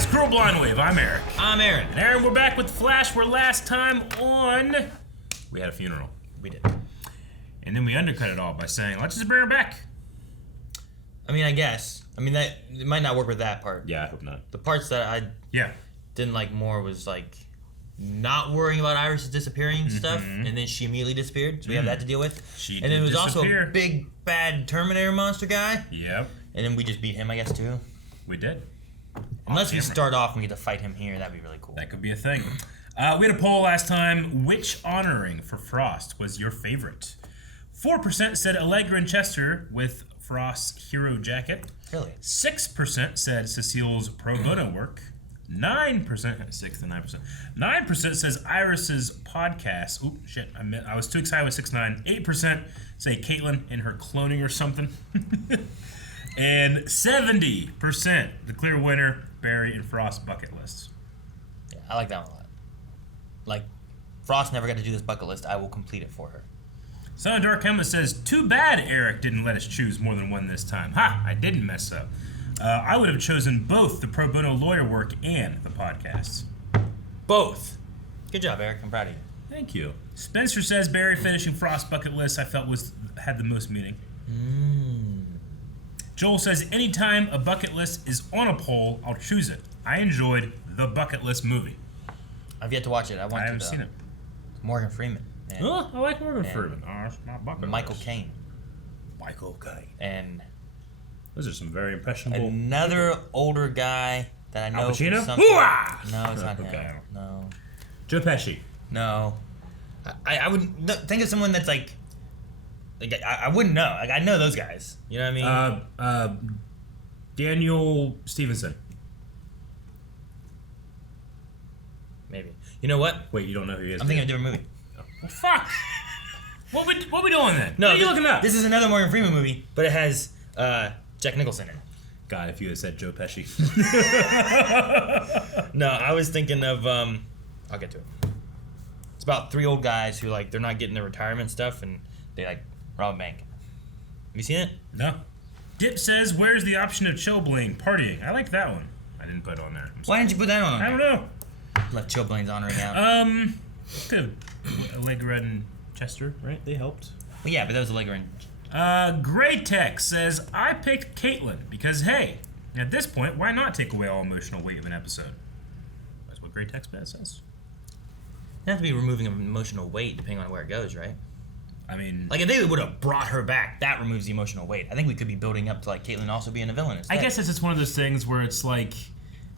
guys, Cruel Blind Wave. I'm Eric. I'm Aaron. And Aaron, we're back with The Flash. Where last time on, we had a funeral. We did. And then we undercut it all by saying, let's just bring her back. I mean, I guess. I mean, that it might not work with that part. Yeah, I hope not. The parts that I didn't like more was like not worrying about Iris disappearing stuff, and then she immediately disappeared. So we have that to deal with. And then there was also a big bad Terminator monster guy. Yep. And then we just beat him, I guess, too. We did. Unless we start off and we get to fight him here, that'd be really cool. That could be a thing. We had a poll last time. Which honoring for Frost was your favorite? 4% said Allegra and Chester with Frost's hero jacket. Really? 6% said Cecile's pro bono work. 9%, 6 to 9%. 9% says Iris's podcast. Oop, shit, I was too excited with 6-9. 8% say Caitlin and her cloning or something. And 70%, the clear winner, Barry and Frost bucket lists. Yeah, I like that one a lot. Like, Frost never got to do this bucket list. I will complete it for her. Son of Dark Helmet says, too bad Eric didn't let us choose more than one this time. Ha! I didn't mess up. I would have chosen both the pro bono lawyer work and the podcasts. Both. Good job, Eric. I'm proud of you. Thank you. Spencer says Barry finishing Frost bucket list I felt had the most meaning. Joel says anytime a bucket list is on a poll, I'll choose it. I enjoyed the bucket list movie. I've yet to watch it. I haven't seen it. Morgan Freeman. Oh, I like Morgan Freeman. Oh, it's not bucket Michael list. Caine. Michael Caine. And those are some very impressionable. Another older guy that I know. Al Pacino? No, it's not him. No. Joe Pesci. No. I would think of someone that's like I wouldn't know. Like I know those guys. You know what I mean? Daniel Stevenson. Maybe. You know what? Wait, you don't know who he is? I'm thinking of a different movie. Well, fuck. What we doing then? No, what are you looking up? This is another Morgan Freeman movie, but it has Jack Nicholson in it. God, if you had said Joe Pesci. No, I was thinking of I'll get to it. It's about 3 old guys who like they're not getting their retirement stuff and they like rob a bank. Have you seen it? No. Dip says, where's the option of chill bling partying? I like that one. I didn't put it on there. Why didn't you put that on? I don't know. Left chill bling's honoring out. Good. Allegra and Chester, right? They helped. Well, yeah, but that was Allegra and Gray Tech says, I picked Caitlin because, hey, at this point, why not take away all emotional weight of an episode? That's what Gray Tech says. You have to be removing emotional weight depending on where it goes, right? I mean... Like, if they would have brought her back, that removes the emotional weight. I think we could be building up to, like, Caitlin also being a villain instead. I guess it's just one of those things where it's like,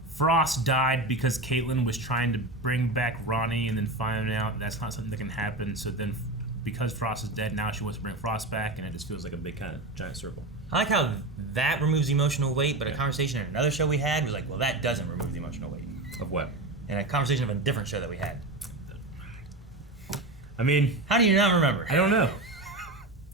Frost died because Caitlin was trying to bring back Ronnie and then finding out that's not something that can happen, so then... Because Frost is dead, now she wants to bring Frost back, and it just feels like a big kind of giant circle. I like how that removes emotional weight, but a conversation in another show we had was like, well, that doesn't remove the emotional weight. Of what? In a conversation of a different show that we had. I mean... How do you not remember? I don't know.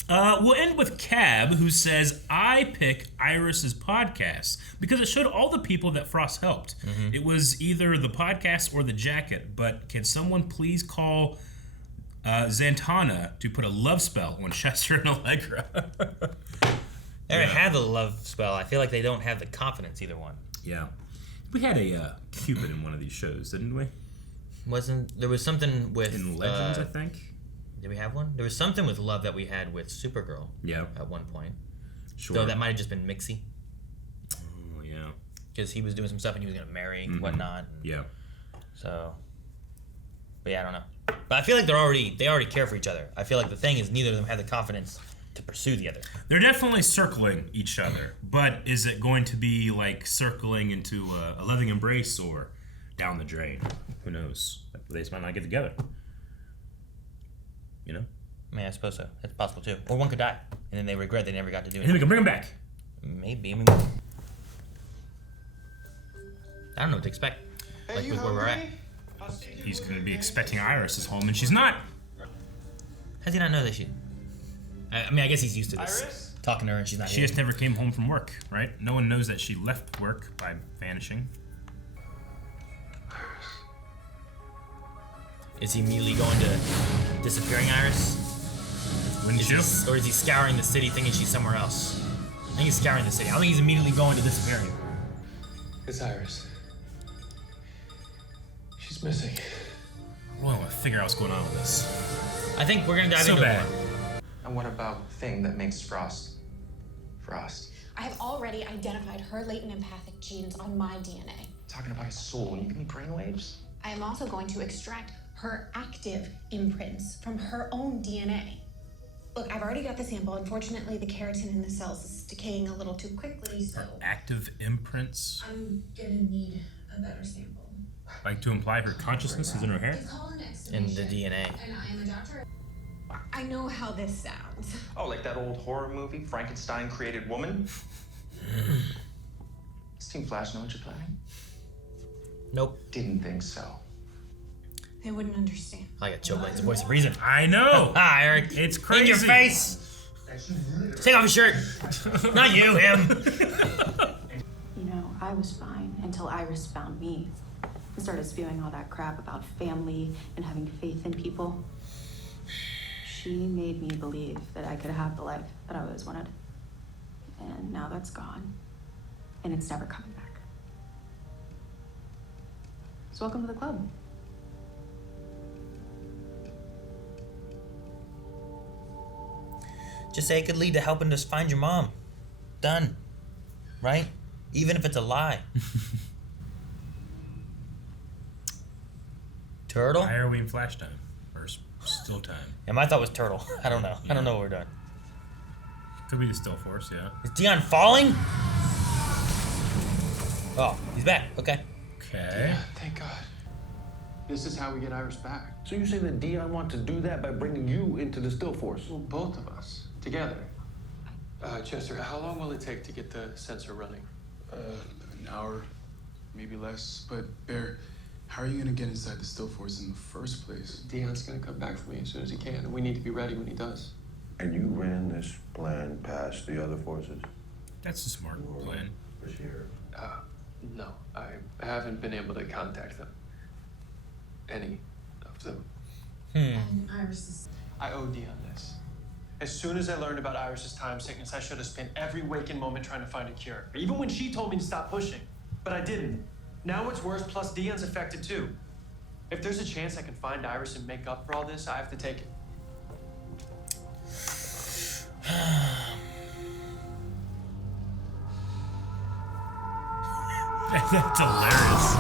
We'll end with Cab, who says, I pick Iris's podcast because it showed all the people that Frost helped. It was either the podcast or the jacket, but can someone please call... Zantana to put a love spell on Chester and Allegra. They already have the love spell. I feel like they don't have the confidence, either one. Yeah. We had a Cupid in one of these shows, didn't we? There was something with... In Legends, I think. Did we have one? There was something with love that we had with Supergirl. Yeah. At one point. Sure. Though that might have just been Mixie. Oh, yeah. Because he was doing some stuff and he was going to marry and whatnot. And yeah. So... But yeah, I don't know. But I feel like they already care for each other. I feel like the thing is neither of them have the confidence to pursue the other. They're definitely circling each other, but is it going to be like circling into a loving embrace or down the drain? Who knows? They just might not get together. You know? I mean, I suppose so. That's possible too. Or one could die, and then they regret they never got to do it. And then we can bring them back. Maybe. I mean, I don't know what to expect. Like with where we're at. He's going to be expecting Iris is home, and she's not. How does he not know that she... I mean, I guess he's used to this. Iris? Talking to her and she's not here. She just never came home from work, right? No one knows that she left work by vanishing. Iris. Is he immediately going to disappearing Iris? Wouldn't you? Or is he scouring the city thinking she's somewhere else? I think he's scouring the city. I think he's immediately going to disappearing. It's Iris. What's missing? I want to figure out what's going on with this. I think we're gonna dive into it. And what about the thing that makes Frost? Frost. I have already identified her latent empathic genes on my DNA. Talking about a soul, and you give me brainwaves? I am also going to extract her active imprints from her own DNA. Look, I've already got the sample. Unfortunately, the keratin in the cells is decaying a little too quickly, so... Her active imprints? I'm gonna need a better sample. Like to imply her consciousness is in her hair? In the DNA. And I am a doctor. I know how this sounds. Oh, like that old horror movie, Frankenstein created woman? Does Team Flash know what you're planning? Nope. Didn't think so. They wouldn't understand. I got chillblains, the voice of reason. I know! Ah, Eric. It's crazy. In your face! Take off your shirt! Not you, him! You know, I was fine until Iris found me and started spewing all that crap about family and having faith in people. She made me believe that I could have the life that I always wanted. And now that's gone. And it's never coming back. So welcome to the club. Just say it could lead to helping us find your mom. Done. Right? Even if it's a lie. Turtle? Why are we in flash time? Or still time? Yeah, my thought was turtle. I don't know. I don't know what we're doing. Could be the still force, yeah. Is Dion falling? Oh, he's back. Okay. Okay. Yeah, thank God. This is how we get Iris back. So you say that Dion wants to do that by bringing you into the still force? Well, both of us, together. Chester, how long will it take to get the sensor running? An hour, maybe less. But Bear, how are you gonna get inside the still force in the first place? Dion's gonna come back for me as soon as he can, and we need to be ready when he does. And you ran this plan past the other forces? That's a smart plan. No, I haven't been able to contact them. Any of them. And Iris is... I owe Dion this. As soon as I learned about Iris's time sickness, I should have spent every waking moment trying to find a cure. Even when she told me to stop pushing. But I didn't. Now it's worse, plus Dion's affected too. If there's a chance I can find Iris and make up for all this, I have to take it. That's hilarious.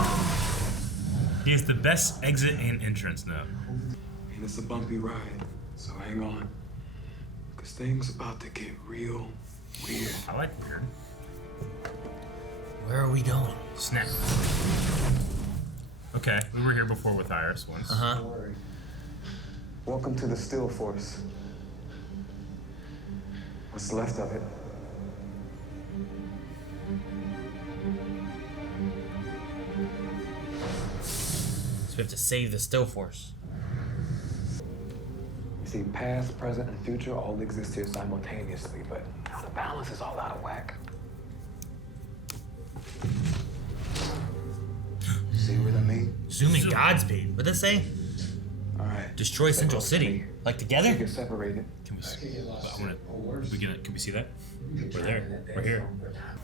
He has the best exit and entrance now. And it's a bumpy ride, so hang on. Because things about to get real weird. I like weird. Where are we going? Snap. Okay, we were here before with Iris once. Uh-huh. Don't worry. Welcome to the Still Force. What's left of it? So we have to save the still force. You see, past, present, and future all exist here simultaneously, but now the balance is all out of whack. See what I mean? Zooming Godspeed. What'd that say? All right. Destroy Central City. Like together? We get separated. Can we see? Can we see that? We're there. We're here.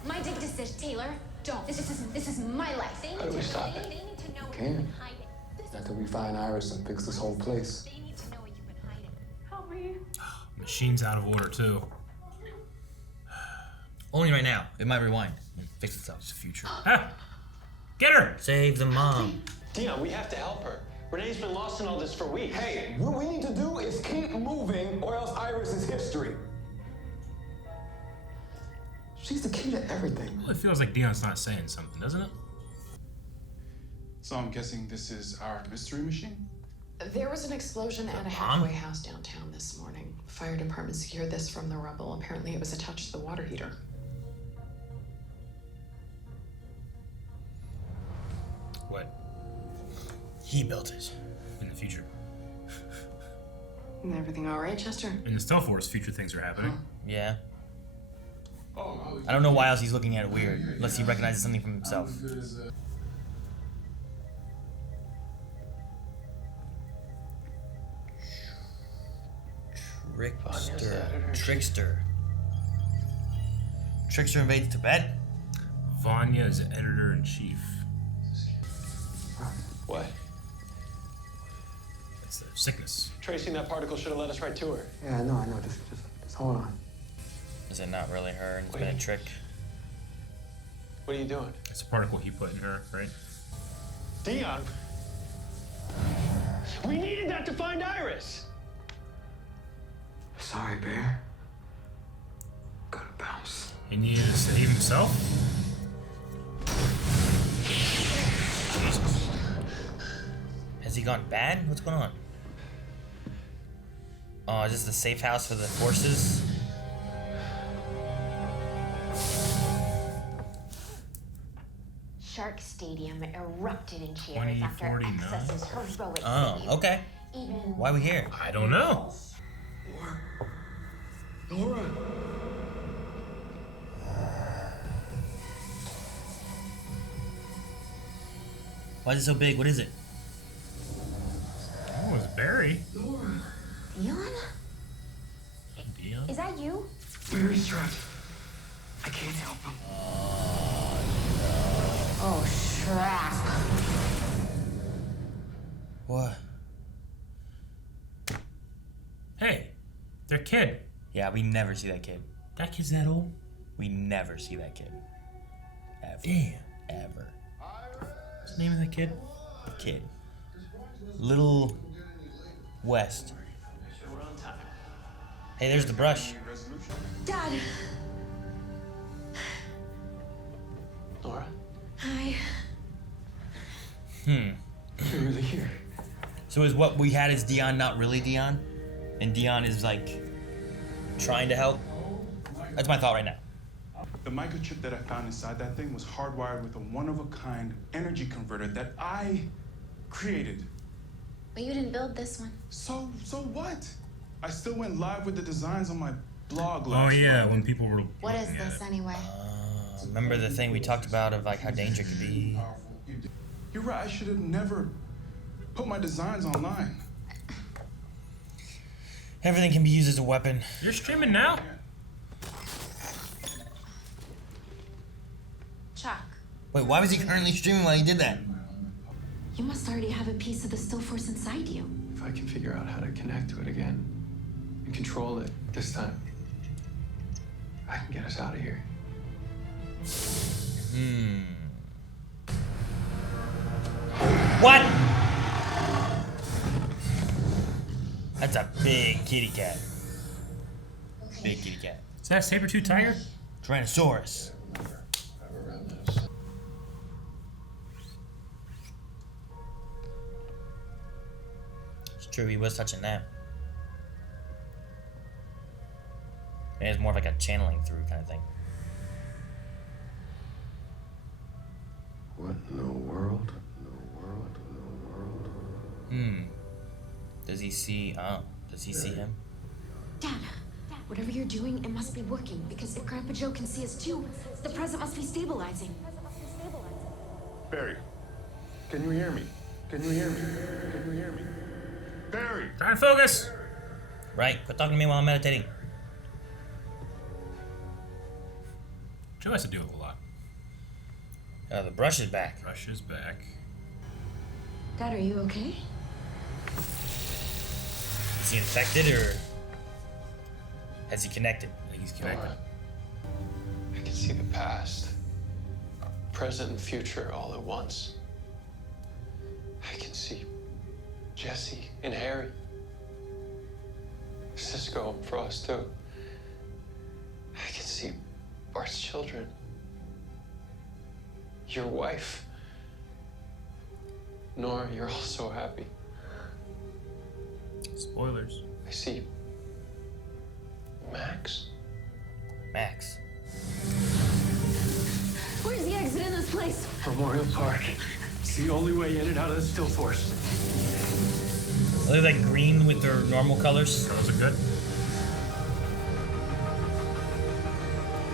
My big decision, Taylor. Don't. This is my life. They need How do we stop it? They need to know where Can. you've been hiding. After we find Iris and fix this whole place. They need to know where you've been hiding. Help me. Machine's out of order too. Only right now. It might rewind and fix itself. It's the future. Ah! Get her! Save the mom. Dion, we have to help her. Renee's been lost in all this for weeks. Hey, what we need to do is keep moving, or else Iris is history. She's the key to everything. Well, it feels like Dion's not saying something, doesn't it? So I'm guessing this is our mystery machine? There was an explosion at a halfway house downtown this morning. Fire department secured this from the rubble. Apparently it was attached to the water heater. What? He built it. In the future. Is everything all right, Chester? In the Stealth Force, future things are happening. Yeah. I don't know why else he's looking at it weird, unless he recognizes something from himself. Trickster. Trickster invades Tibet? Vanya is editor-in-chief. What? sickness. Tracing that particle should have led us right to her. Yeah, I know. Just hold on. Is it not really her and it's been a trick? What are you doing? It's a particle he put in her, right? Dion! We needed that to find Iris! Sorry, Bear. Gotta bounce. He needed to save himself? Jesus. Has he gone bad? What's going on? Oh, is this the safe house for the forces? Shark Stadium erupted in cheers after Excess's heroic Oh, save. okay. Why are we here? I don't know. Nora! Why is it so big? What is it? Oh, it's Barry. Dion? Dion? Is that you? Barry's trapped. I can't help him. Oh, crap. What? Hey, their kid. Yeah, we never see that kid. That kid's that old? We never see that kid. Ever. Damn. Ever. What's the name of that kid? Kid. Little West. Hey, there's the brush. Dad. Nora? Hi. You're really here. So is what we had is Dion not really Dion? And Dion is like trying to help? That's my thought right now. The microchip that I found inside that thing was hardwired with a one-of-a-kind energy converter that I created. But you didn't build this one. So what? I still went live with the designs on my blog Oh last yeah, month. when people were. What is this anyway? Remember the thing we talked about of like how dangerous it could be? You're right, I should have never put my designs online. Everything can be used as a weapon. You're streaming now? Chuck, Wait, why was he currently streaming while he did that? you must already have a piece of the still force inside you. If I can figure out how to connect to it again and control it this time, I can get us out of here. What? That's a big kitty cat. Big kitty cat. Is that a saber-tooth tiger? Tyrannosaurus. It's true, he was touching that. And it's more of like a channeling through kind of thing. What in the world? Does he see, does he see him? Dad, whatever you're doing, it must be working. Because if Grandpa Joe can see us too, the present must be stabilizing. Barry, can you hear me? Can you hear me? Can you hear me? Barry! Try and focus! Right, quit talking to me while I'm meditating. Joe has to do it a lot. The brush is back. Brush is back. Dad, are you okay? Is he infected or has he connected? I think he's connected. I can see the past, present, and future all at once. I can see Jesse and Harry, Cisco and Frost too. I can see Bart's children, your wife. Nora, you're all so happy. Spoilers. I see Max. Max. Where's the exit in this place? Memorial Park. It's the only way in and out of the still force. Are they like green with their normal colors? Those are good.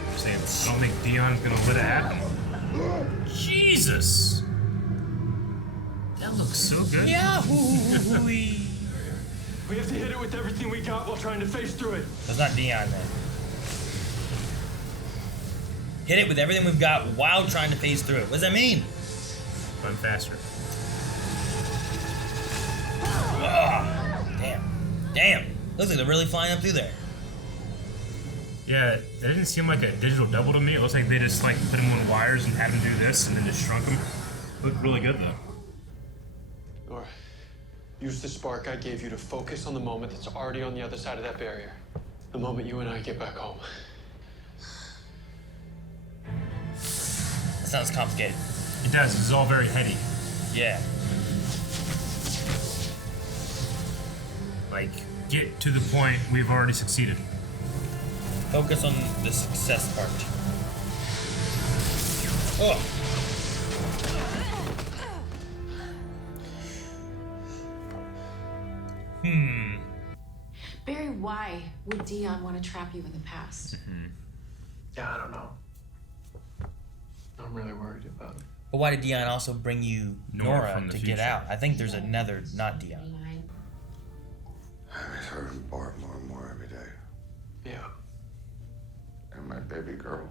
I'm saying, I don't think Dion's gonna let it happen. Jesus! That looks so good. Yahoo! We have to hit it with everything we got while trying to face through it. That's not Dion then. Hit it with everything we've got while trying to phase through it. What does that mean? Run faster. Damn. Looks like they're really flying up through there. Yeah, it didn't seem like a digital double to me. It looks like they just like put him on wires and had him do this and then just shrunk him. Looked really good though. Nora, use the spark I gave you to focus on the moment that's already on the other side of that barrier. The moment you and I get back home. That sounds complicated. It does. It's all very heady. Yeah. Like, get to the point we've already succeeded. Focus on the success part. Oh. Barry, why would Dion want to trap you in the past? Yeah, I don't know. I'm really worried about it. But why did Dion also bring you Nora to get out? I think there's another, not Dion. I miss her and Bart more and more every day. Yeah. And my baby girl.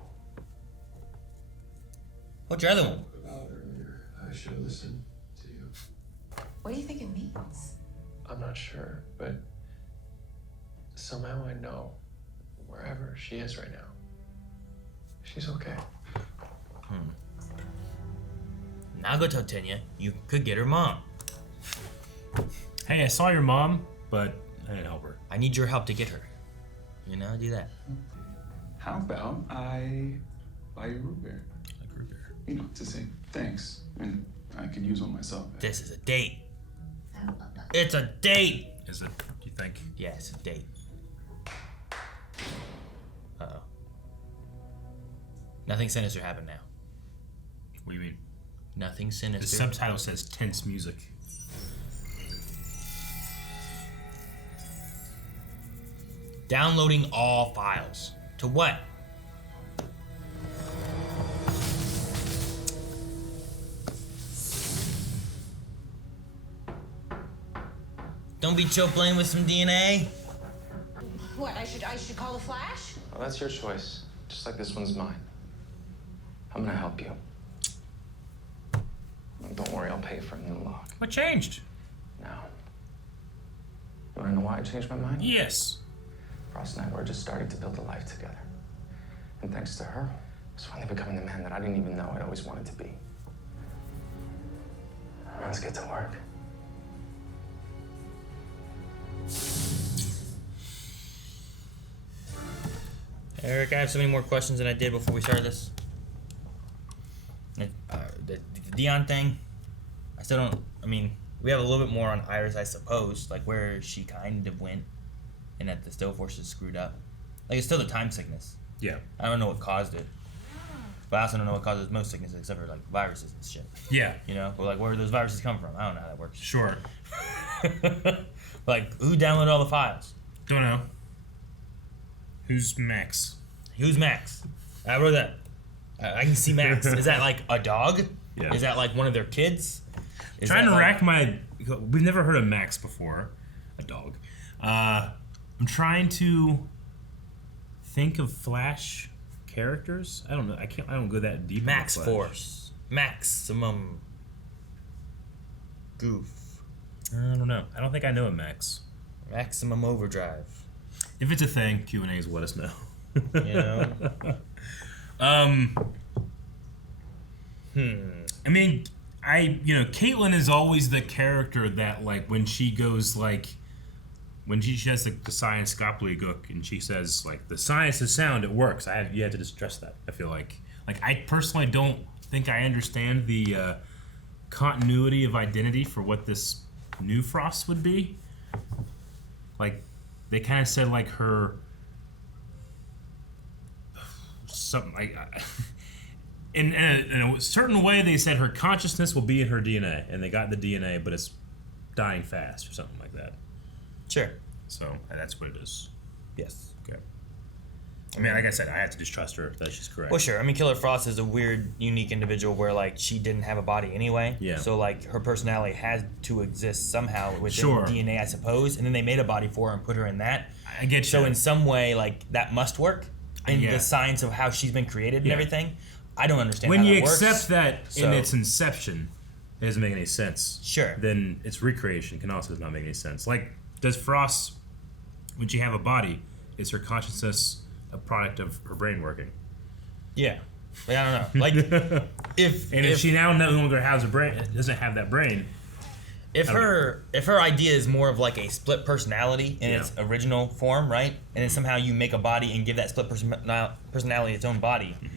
What's your other one? About earlier, I should have listened to you. What do you think it means? I'm not sure, but somehow I know wherever she is right now, she's okay. Now go tell Tanya you could get her mom. Hey, I saw your mom, but I didn't help her. I need your help to get her. You know, do that. How about I buy you root beer? Like root beer. You know, to say thanks, and I could use one myself. This is a date. It's a date. Is it? Do you think? Yeah, it's a date. Uh-oh. Nothing sinister happened now. What do you mean? Nothing sinister. The subtitle says tense music. Downloading all files. To what? Don't be chill playing with some DNA. What, I should call the Flash? Well, that's your choice. Just like this one's mine. I'm gonna help you. Don't worry, I'll pay for a new lock. What changed? Now. You wanna know why I changed my mind? Yes. Frost and I were just starting to build a life together. And thanks to her, I was finally becoming the man that I didn't even know I always wanted to be. Let's get to work. Eric, I have so many more questions than I did before we started this. The Dion thing, I still don't, I mean, we have a little bit more on Iris, I suppose, like where she kind of went and that the Still Force is screwed up. Like, it's still the time sickness. Yeah. I don't know what caused it. But I also don't know what causes most sicknesses except for, like, viruses and shit. Yeah. You know? But, like, where do those viruses come from? I don't know how that works. Sure. Like, who downloaded all the files? Don't know. Who's Max? Who's Max? I wrote that. I can see Max. Is that, like, a dog? Yeah. Is that, like, one of their kids? Trying to rack my... We've never heard of Max before. A dog. I'm trying to think of Flash characters. I don't know. I don't go that deep. Max Force. Maximum Goof. I don't know. I don't think I know a Max. Maximum Overdrive. If it's a thing, Q&As let us know. You know? I mean, Caitlin is always the character that, like, when she goes, like, when she has the science gobbledygook and she says, like, the science is sound, it works. You have to just stress that. I feel like I personally don't think I understand the continuity of identity for what this new Frost would be. Like, they kind of said, like, her something like in a certain way they said her consciousness will be in her DNA, and they got the DNA, but it's dying fast or something like that. Sure. So that's what it is. Yes. Okay. I mean, like I said, I have to just trust her that she's correct. Well, sure. I mean, Killer Frost is a weird, unique individual where, like, she didn't have a body anyway. Yeah. So, like, her personality had to exist somehow within Sure. DNA, I suppose. And then they made a body for her and put her in that. I get you. So, in some way, like, that must work in the science of how she's been created and everything. I don't understand when how you that works. accept that in its inception, it doesn't make any sense. Sure. Then its recreation can also not make any sense. Like, does Frost when she have a body, is her consciousness a product of her brain working? Yeah. Like, I don't know. Like, if she now no longer has a brain, doesn't have that brain. If her idea is more of like a split personality in its original form, right? And then somehow you make a body and give that split personality its own body. Mm-hmm.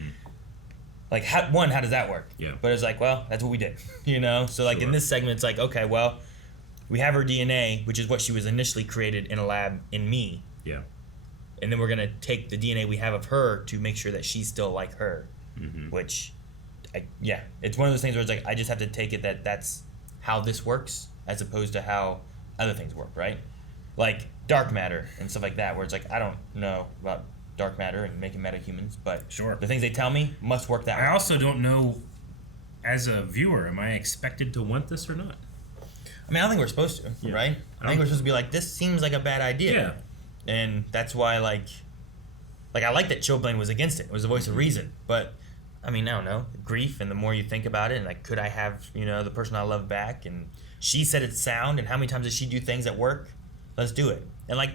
Like, how does that work? Yeah. But it's like, well, that's what we did, you know? So, like, in this segment, it's like, okay, well, we have her DNA, which is what she was initially created in a lab in me. Yeah. And then we're going to take the DNA we have of her to make sure that she's still like her. Mm-hmm. Which, it's one of those things where it's like, I just have to take it that that's how this works as opposed to how other things work, right? Like dark matter and stuff like that, where it's like, I don't know about dark matter and making metahumans, but the things they tell me must work that way. I also don't know, as a viewer, am I expected to want this or not? I mean, I don't think we're supposed to, right? I think we're supposed to be like, this seems like a bad idea. Yeah. And that's why, like I like that Chilblain was against it. It was the voice of reason. But, I mean, I don't know. Grief, and the more you think about it, and like, could I have, the person I love back? And she said it's sound, and how many times does she do things that work? Let's do it. And, like,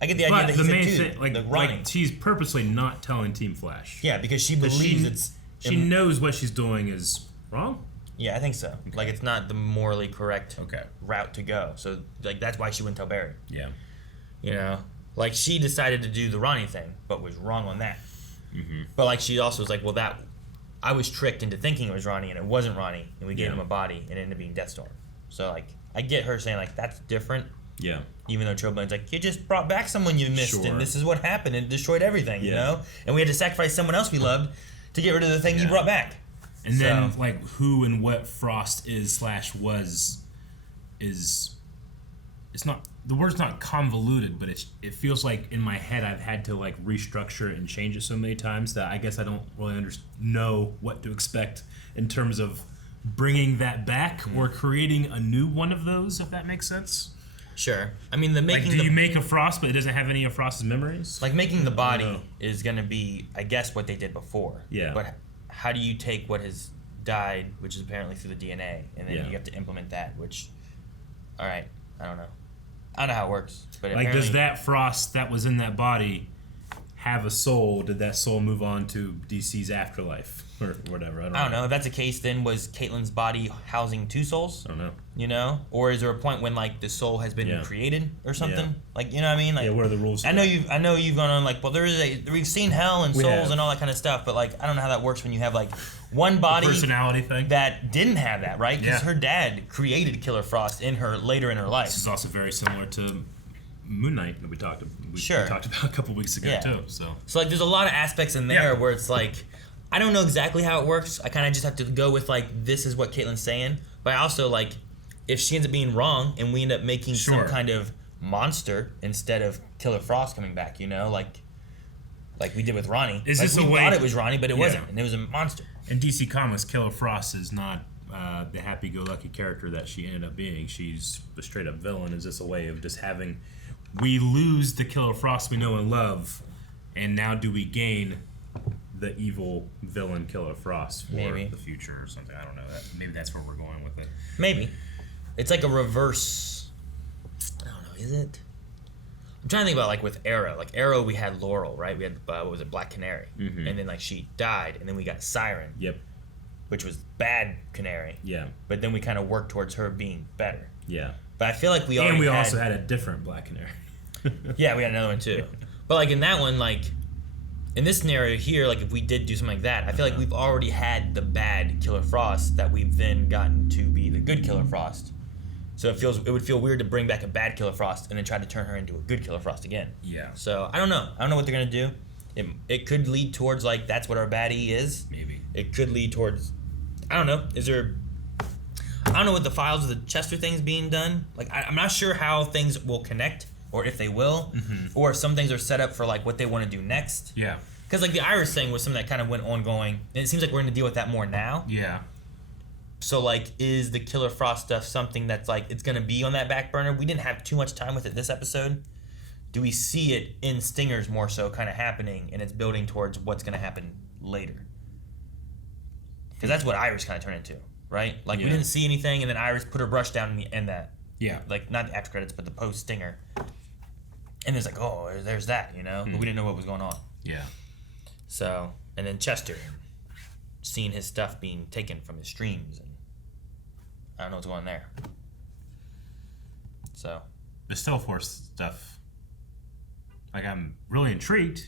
I get the idea that he's the main thing, like, she's purposely not telling Team Flash. Yeah, because she believes she knows what she's doing is wrong? Yeah, I think so. Okay. Like, it's not the morally correct route to go. So, like, that's why she wouldn't tell Barry. Yeah. Like, she decided to do the Ronnie thing, but was wrong on that. Mm-hmm. But, like, she also was like, well, I was tricked into thinking it was Ronnie, and it wasn't Ronnie, and we gave him a body, and it ended up being Deathstorm. So, like, I get her saying, like, that's different. Yeah. Even though Chilblain's like, you just brought back someone you missed, and this is what happened, and it destroyed everything, you know? And we had to sacrifice someone else we loved to get rid of the thing you brought back. And then, like, who and what Frost is/was it's not, the word's not convoluted, but it feels like in my head I've had to, like, restructure it and change it so many times that I guess I don't really know what to expect in terms of bringing that back or creating a new one of those, if that makes sense. Sure. I mean, do you make a Frost, but it doesn't have any of Frost's memories? Like, making the body is going to be, I guess, what they did before. Yeah. But how do you take what has died, which is apparently through the DNA, and then you have to implement that, which, all right, I don't know. I don't know how it works. But like, does that Frost that was in that body have a soul? Did that soul move on to DC's afterlife or whatever? I don't know. If that's the case, then was Caitlyn's body housing two souls? I don't know. Or is there a point when, like, the soul has been created or something? Yeah. Like, you know what I mean? Like, what are the rules? I know you've gone on, like, well, we've seen hell and souls and all that kind of stuff, but, like, I don't know how that works when you have, like, one body personality thing that didn't have that, right? Because her dad created Killer Frost later in her life. This is also very similar to Moon Knight that we talked about a couple weeks ago too. So like, there's a lot of aspects in there where it's like, I don't know exactly how it works. I kind of just have to go with, like, this is what Caitlyn's saying. But I also, like, if she ends up being wrong and we end up making some kind of monster instead of Killer Frost coming back, like we did with Ronnie. Is like, this we a way? thought it was Ronnie, but it wasn't, and it was a monster. In DC Comics, Killer Frost is not the happy-go-lucky character that she ended up being. She's a straight-up villain. Is this a way of just having, we lose the Killer Frost we know and love, and now do we gain the evil villain Killer Frost for the future or something? I don't know. Maybe that's where we're going with it. Maybe. It's like a reverse. I don't know. Is it? I'm trying to think about, like, with Arrow. Like, Arrow, we had Laurel, right? We had, what was it, Black Canary. Mm-hmm. And then, like, she died, and then we got Siren. Yep. Which was bad Canary. Yeah. But then we kind of worked towards her being better. Yeah. But I feel like we also had a different Black Canary. Yeah, we had another one, too. But, like, in that one, like, in this scenario here, like, if we did do something like that, I feel like we've already had the bad Killer Frost that we've then gotten to be the good Killer Frost. So it would feel weird to bring back a bad Killer Frost and then try to turn her into a good Killer Frost again. Yeah. So I don't know. I don't know what they're gonna do. It could lead towards, like, that's what our baddie is. Maybe. It could lead towards, I don't know. I don't know what the files of the Chester thing's being done. Like, I'm not sure how things will connect or if they will, or if some things are set up for, like, what they want to do next. Yeah. Because, like, the Iris thing was something that kind of went ongoing, and it seems like we're going to deal with that more now. Yeah. So, like, is the Killer Frost stuff something that's, like, it's going to be on that back burner? We didn't have too much time with it this episode. Do we see it in Stingers more so kind of happening, and it's building towards what's going to happen later? Because that's what Iris kind of turned into, right? Like, we didn't see anything, and then Iris put her brush down in that. Yeah. Like, not the after credits, but the post-Stinger. And it's like, oh, there's that, you know? But we didn't know what was going on. Yeah. So, and then Chester, seeing his stuff being taken from his streams, and I don't know what's going on there. So. The Stellaforce stuff, like, I'm really intrigued.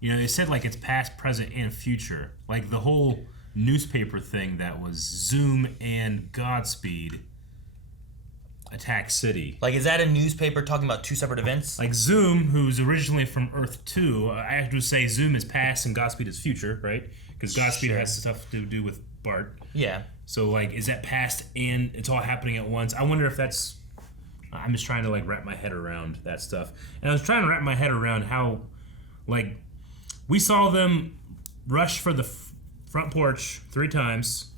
You know, they said, like, it's past, present, and future. Like, the whole newspaper thing that was Zoom and Godspeed attack City. Like, is that a newspaper talking about two separate events? Like, Zoom, who's originally from Earth 2, I have to say Zoom is past and Godspeed is future, right? Because Godspeed has stuff to do with Bart. Yeah. So, like, is that past and it's all happening at once? I wonder if that's... I'm just trying to, like, wrap my head around that stuff. And I was trying to wrap my head around how, like, we saw them rush for the front porch 3 times.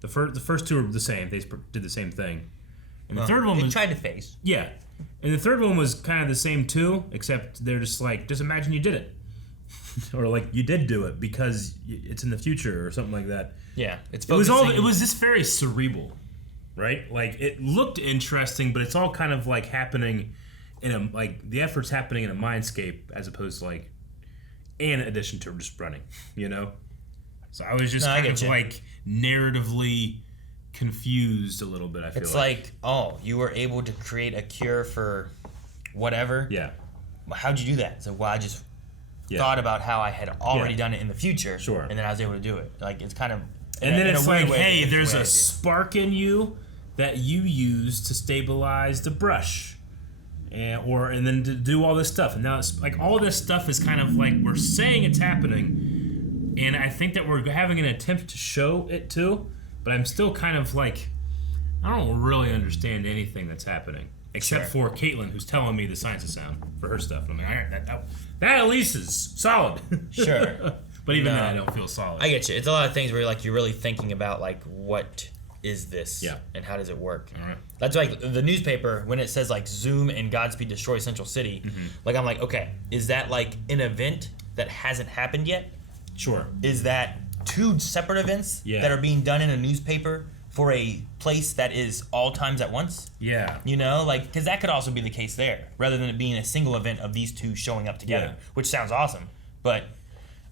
The first 2 were the same. They did the same thing. And the third one was... They tried to phase. Yeah. And the third one was kind of the same, too, except they're just like, just imagine you did it. Or, like, you did do it because it's in the future or something like that. Yeah. It was just very cerebral, right? Like, it looked interesting, but it's all kind of, like, happening in a... Like, the effort's happening in a mindscape as opposed to, like, in addition to just running, you know? So I was just kind of, like, narratively... confused a little bit. I feel it's like, oh, you were able to create a cure for whatever. Yeah. How'd you do that? So, well, I just thought about how I had already done it in the future. Sure. And then I was able to do it. Like, it's kind of. And then it's like, hey, there's a spark in you that you use to stabilize the brush, and then to do all this stuff. And now it's like all this stuff is kind of like we're saying it's happening, and I think that we're having an attempt to show it too. But I'm still kind of like, I don't really understand anything that's happening. Except for Caitlin, who's telling me the science of sound for her stuff. And I'm like, all right, that at least is solid. Sure. But even then, I don't feel solid. I get you. It's a lot of things where you're really thinking about, like, what is this? Yeah. And how does it work? All right. That's like the newspaper, when it says, like, Zoom and Godspeed destroy Central City, like, I'm like, okay, is that, like, an event that hasn't happened yet? Sure. Is that 2 separate events that are being done in a newspaper for a place that is all times at once? Yeah. You know, like, because that could also be the case there, rather than it being a single event of these 2 showing up together, which sounds awesome. But,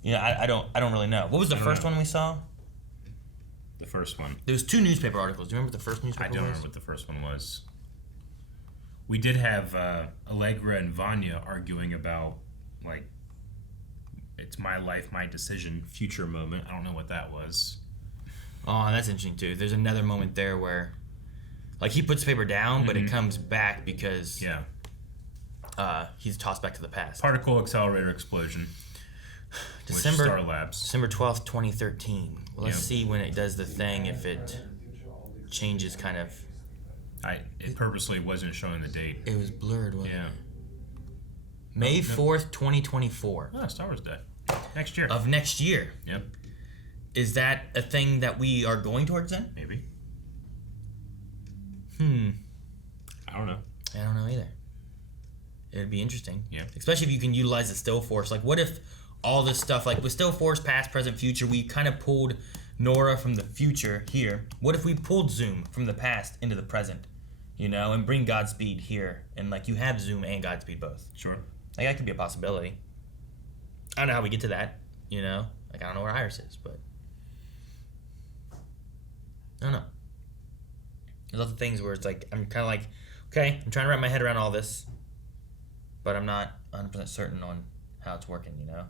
you know, I don't really know. What was the first one we saw? The first one. There was 2 newspaper articles. Do you remember what the first newspaper was? I don't remember what the first one was. We did have Allegra and Vanya arguing about, like, it's my life, my decision, future moment. I don't know what that was. Oh, that's interesting, too. There's another moment there where, like, he puts paper down, but it comes back because he's tossed back to the past. Particle accelerator explosion. December Star Labs. December 12th, 2013. Well, let's see when it does the thing, if it changes kind of. It purposely wasn't showing the date. It was blurred, wasn't it? May 4th, 2024. Oh, Star Wars Day. Next year. Of next year. Yep. Is that a thing that we are going towards then? Maybe. I don't know. I don't know either. It'd be interesting. Yeah. Especially if you can utilize the still force. Like, what if all this stuff, like with still force, past, present, future, we kind of pulled Nora from the future here. What if we pulled Zoom from the past into the present? You know, and bring Godspeed here. And, like, you have Zoom and Godspeed both. Sure. Like, that could be a possibility. I don't know how we get to that, you know? Like, I don't know where Iris is, but... I don't know. There's lots of things where it's like, I'm kind of like, okay, I'm trying to wrap my head around all this, but I'm not 100% certain on how it's working, you know?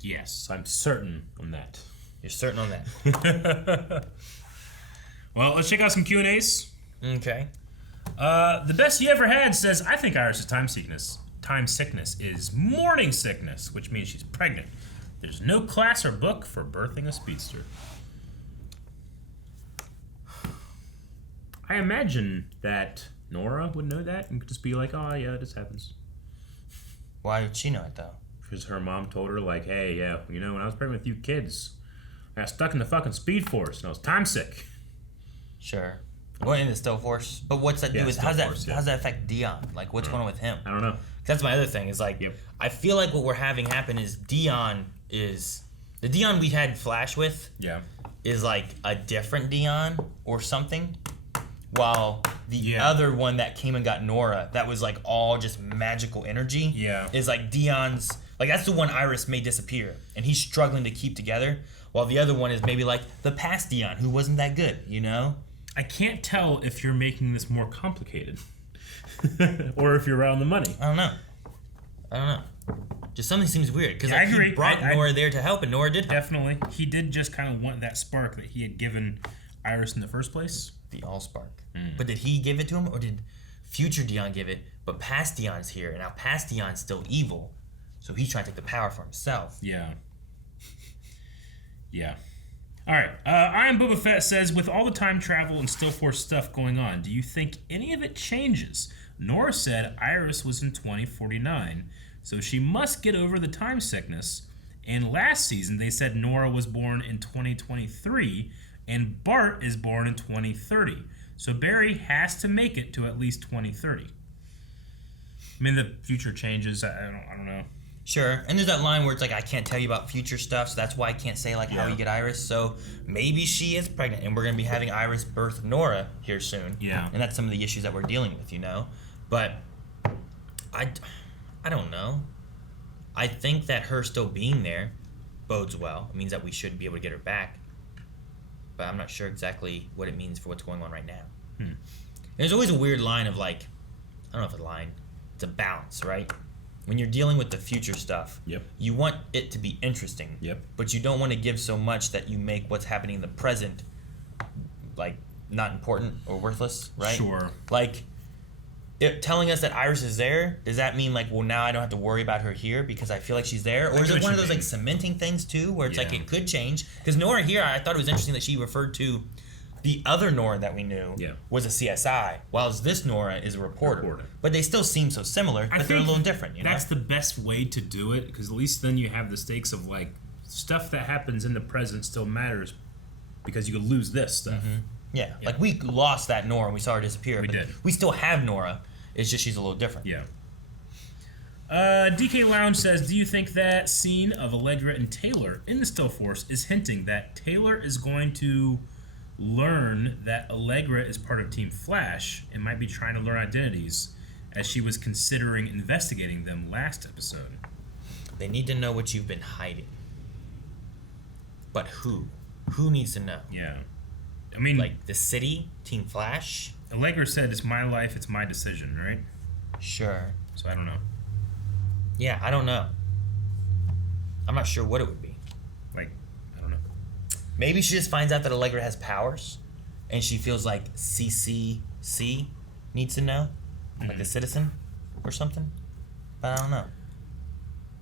Yes, I'm certain on that. You're certain on that. Well, let's check out some Q&As. Okay. The best you ever had says, I think Iris' time sickness is morning sickness, which means she's pregnant. There's no class or book for birthing a speedster. I imagine that Nora would know that and could just be like, oh, yeah, this happens. Why would she know it, though? Because her mom told her, like, hey, yeah, you know, when I was pregnant with you kids, I got stuck in the fucking Speed Force and I was time sick. Sure. What in the Still Force? But what's that do with, how's that affect Dion? Like, what's going on with him? I don't know. That's my other thing, is like, I feel like what we're having happen is Dion is, the Dion we had Flash with is like a different Dion or something, while the other one that came and got Nora, that was like all just magical energy, is like Dion's, like that's the one Iris may disappear, and he's struggling to keep together, while the other one is maybe like the past Dion, who wasn't that good, you know? I can't tell if you're making this more complicated, or if you're around the money. I don't know. Just something seems weird, because like, he brought Nora there to help, and Nora did help. Definitely. He did just kind of want that spark that he had given Iris in the first place. The Allspark. But did he give it to him, or did future Dion give it, but past Dion's here, and now past Dion's still evil, so he's trying to take the power for himself. Yeah. All right. I Am Boba Fett says, with all the time travel and Still Force stuff going on, do you think any of it changes? Nora said Iris was in 2049, so she must get over the time sickness. And last season, they said Nora was born in 2023, and Bart is born in 2030. So Barry has to make it to at least 2030. I mean, the future changes. I don't know. Sure, and there's that line where it's like, I can't tell you about future stuff, so that's why I can't say like how you get Iris. So maybe she is pregnant, and we're gonna be having Iris birth Nora here soon. Yeah, and that's some of the issues that we're dealing with, you know. But I don't know. I think that her still being there bodes well. It means that we should be able to get her back. But I'm not sure exactly what it means for what's going on right now. There's always a weird line of like, I don't know if it's a line, it's a balance, right? When you're dealing with the future stuff, you want it to be interesting, but you don't want to give so much that you make what's happening in the present like not important or worthless, right? Sure. Like, telling us that Iris is there, does that mean like, well, now I don't have to worry about her here because I feel like she's there? Or is it one of those like cementing things too, where it's like it could change? Because Nora here, I thought it was interesting that she referred to the other Nora that we knew was a CSI, while this Nora is a reporter. But they still seem so similar, but they're a little different, you know? That's the best way to do it, because at least then you have the stakes of like, stuff that happens in the present still matters, because you could lose this stuff. Yeah, like we lost that Nora and we saw her disappear. We did. We still have Nora, it's just she's a little different. Yeah. DK Lounge says, do you think that scene of Allegra and Taylor in the Still Force is hinting that Taylor is going to learn that Allegra is part of Team Flash and might be trying to learn identities, as she was considering investigating them last episode? They need to know what you've been hiding. But who? Who needs to know? Yeah. I mean, like the city, Team Flash? Allegra said, it's my life, it's my decision, right? Sure. So I don't know. Yeah, I don't know. I'm not sure what it would be. Like, I don't know. Maybe she just finds out that Allegra has powers, and she feels like CCC needs to know, like a citizen or something. But I don't know.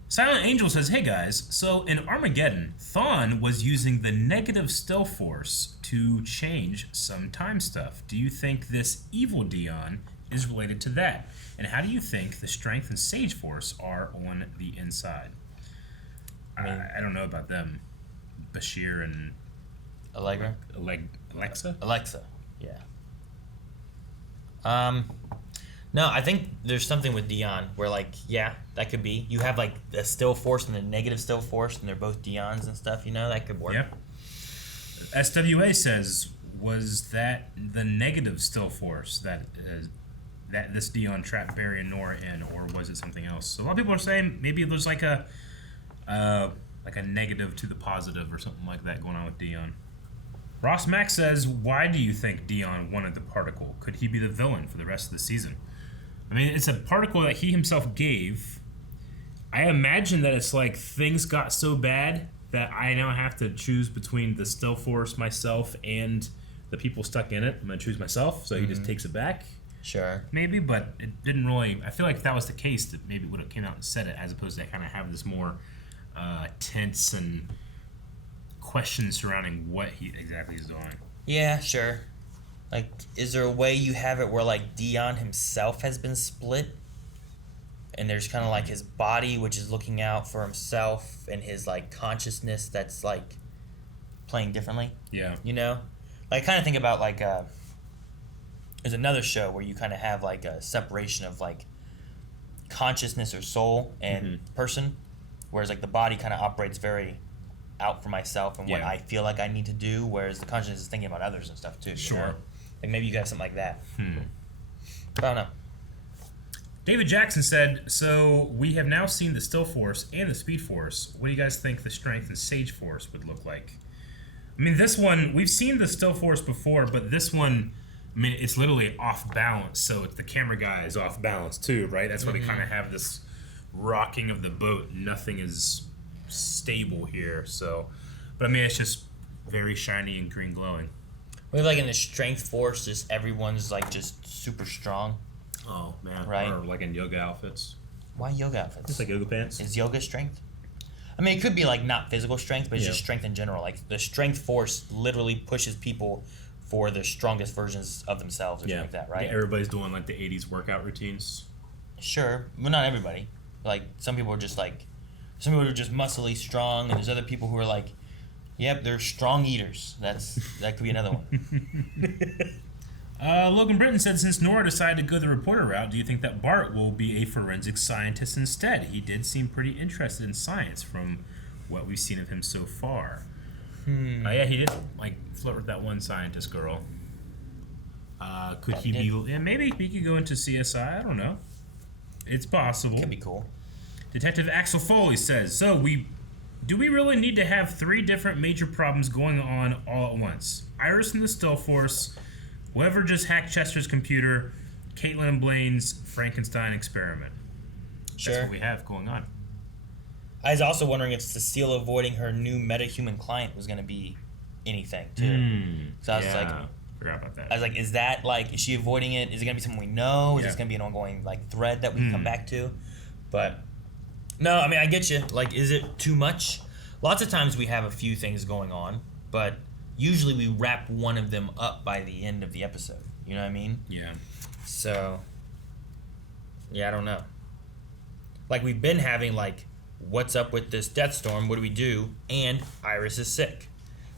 Silent Angel says, hey guys, so in Armageddon, Thawne was using the negative Still Force to change some time stuff. Do you think this evil Dion is related to that? And how do you think the strength and Sage Force are on the inside? I mean, I don't know about them. Bashir and Allegra? Alexa? Alexa, yeah. No, I think there's something with Dion where, like, yeah, that could be. You have, like, the Still Force and the negative Still Force, and they're both Dions and stuff, you know? That could work. Yep. SWA says, was that the negative Still Force that this Dion trapped Barry and Nora in, or was it something else? So a lot of people are saying maybe there's like a negative to the positive or something like that going on with Dion. Ross Mack says, why do you think Dion wanted the particle? Could he be the villain for the rest of the season? I mean, it's a particle that he himself gave. I imagine that it's like things got so bad that I now have to choose between the Still Force, myself, and the people stuck in it. I'm going to choose myself, so he just takes it back. Sure. Maybe, but it didn't really... I feel like if that was the case, that maybe it would have came out and said it, as opposed to kind of have this more tense and questions surrounding what he exactly is doing. Yeah, sure. Like, is there a way you have it where, like, Dion himself has been split? And there's kind of, like, his body, which is looking out for himself, and his, like, consciousness that's, like, playing differently? Yeah. You know? Like, I kind of think about, like, there's another show where you kind of have, like, a separation of, like, consciousness or soul and person, whereas, like, the body kind of operates very out for myself and what I feel like I need to do, whereas the consciousness is thinking about others and stuff, too. Sure. You know? Like, maybe you got something like that. I don't know. David Jackson said, so we have now seen the Still Force and the Speed Force. What do you guys think the Strength and Sage Force would look like? I mean, this one, we've seen the Still Force before, but this one, I mean, it's literally off balance, so the camera guy is off balance too, right? That's why we kind of have this rocking of the boat. Nothing is stable here, so. But I mean, it's just very shiny and green glowing. Maybe like in the Strength Force, just everyone's like just super strong. Oh, man. Right? Or like in yoga outfits. Why yoga outfits? It's like yoga pants. Is yoga strength? I mean, it could be like not physical strength, but it's just strength in general. Like the Strength Force literally pushes people for the strongest versions of themselves or something like that, right? Yeah, everybody's doing like the 80s workout routines. Sure, but not everybody. Like some people are just muscly strong, and there's other people who are like, yep, they're strong eaters. That could be another one. Logan Britton said, since Nora decided to go the reporter route, do you think that Bart will be a forensic scientist instead? He did seem pretty interested in science from what we've seen of him so far. Yeah, he did like flirt with that one scientist girl. Could he be? Yeah, maybe he could go into CSI. I don't know. It's possible. Could be cool. Detective Axel Foley says, so do we really need to have 3 different major problems going on all at once? Iris and the Still Force, whoever just hacked Chester's computer, Caitlin and Blaine's Frankenstein experiment. Sure. That's what we have going on. I was also wondering if Cecile avoiding her new metahuman client was going to be anything, too. So I was forgot about that. I was like, is that like, is she avoiding it? Is it going to be something we know? Is this going to be an ongoing like thread that we come back to? But no, I mean, I get you. Like, is it too much? Lots of times we have a few things going on, but usually we wrap one of them up by the end of the episode. You know what I mean? Yeah. So, yeah, I don't know. Like, we've been having, like, what's up with this death storm? What do we do? And Iris is sick.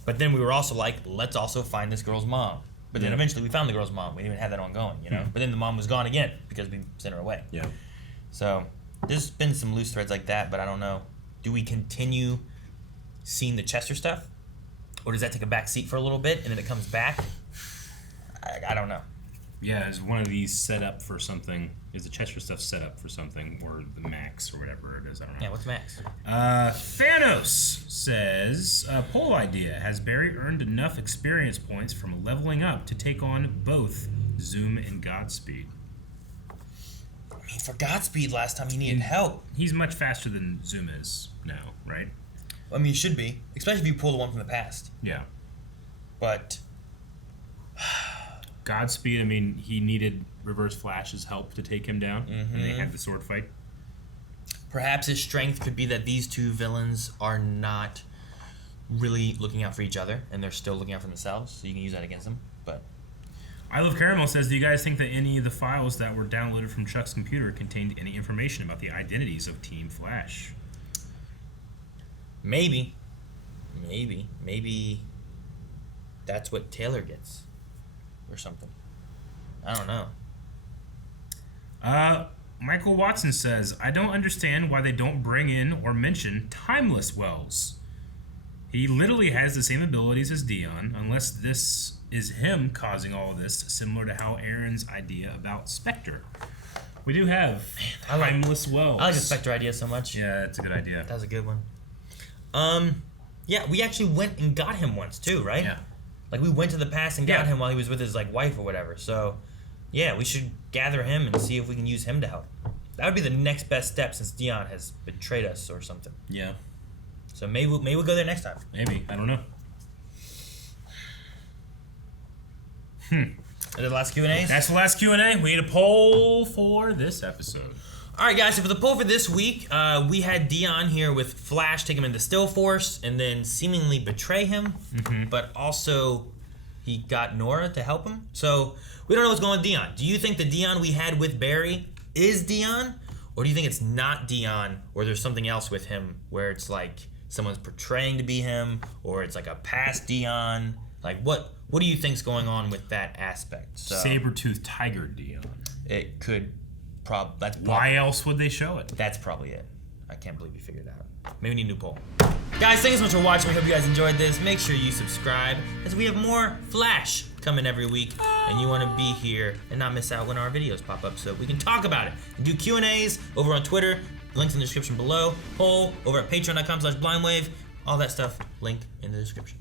But then we were also like, let's also find this girl's mom. But then eventually we found the girl's mom. We didn't even have that ongoing, you know? But then the mom was gone again because we sent her away. Yeah. So, there's been some loose threads like that, but I don't know. Do we continue seeing the Chester stuff? Or does that take a back seat for a little bit and then it comes back? I don't know. Yeah, is one of these set up for something? Is the Chester stuff set up for something? Or the Max or whatever it is? I don't know. Yeah, what's Max? Thanos says, poll idea. Has Barry earned enough experience points from leveling up to take on both Zoom and Godspeed? I mean, for Godspeed last time he needed help. He's much faster than Zoom is now, right? I mean, he should be. Especially if you pull the one from the past. Yeah. But Godspeed, I mean, he needed Reverse Flash's help to take him down, and they had the sword fight. Perhaps his strength could be that these two villains are not really looking out for each other, and they're still looking out for themselves, so you can use that against them. But I Love Caramel says, do you guys think that any of the files that were downloaded from Chuck's computer contained any information about the identities of Team Flash? Maybe that's what Taylor gets or something. I don't know. Michael Watson says, I don't understand why they don't bring in or mention Timeless Wells. He literally has the same abilities as Dion, unless this is him causing all this, similar to how Aaron's idea about Spectre. We do have Timeless Wells. I like the Spectre idea so much. Yeah, it's a good idea. That was a good one. Yeah, we actually went and got him once too, right? Yeah. Like we went to the past and got him while he was with his like wife or whatever. So, yeah, we should gather him and see if we can use him to help. That would be the next best step since Dion has betrayed us or something. Yeah. So maybe we'll go there next time. Maybe. I don't know. Is that the last Q&A? That's the last Q&A. We need a poll for this episode. All right, guys. So for the poll for this week, we had Dion here with Flash take him into Still Force and then seemingly betray him, but also he got Nora to help him. So we don't know what's going on with Dion. Do you think the Dion we had with Barry is Dion, or do you think it's not Dion, or there's something else with him where it's like someone's portraying to be him, or it's like a past Dion? Like what do you think's going on with that aspect? So, Saber-toothed tiger Dion. It could. Why else would they show it? That's probably it. I can't believe we figured it out. Maybe we need a new poll. Guys, thanks so much for watching. We hope you guys enjoyed this. Make sure you subscribe as we have more Flash come in every week and you want to be here and not miss out when our videos pop up so we can talk about it and do Q&As over on Twitter, links in the description below, poll over at patreon.com/blindwave, all that stuff, link in the description.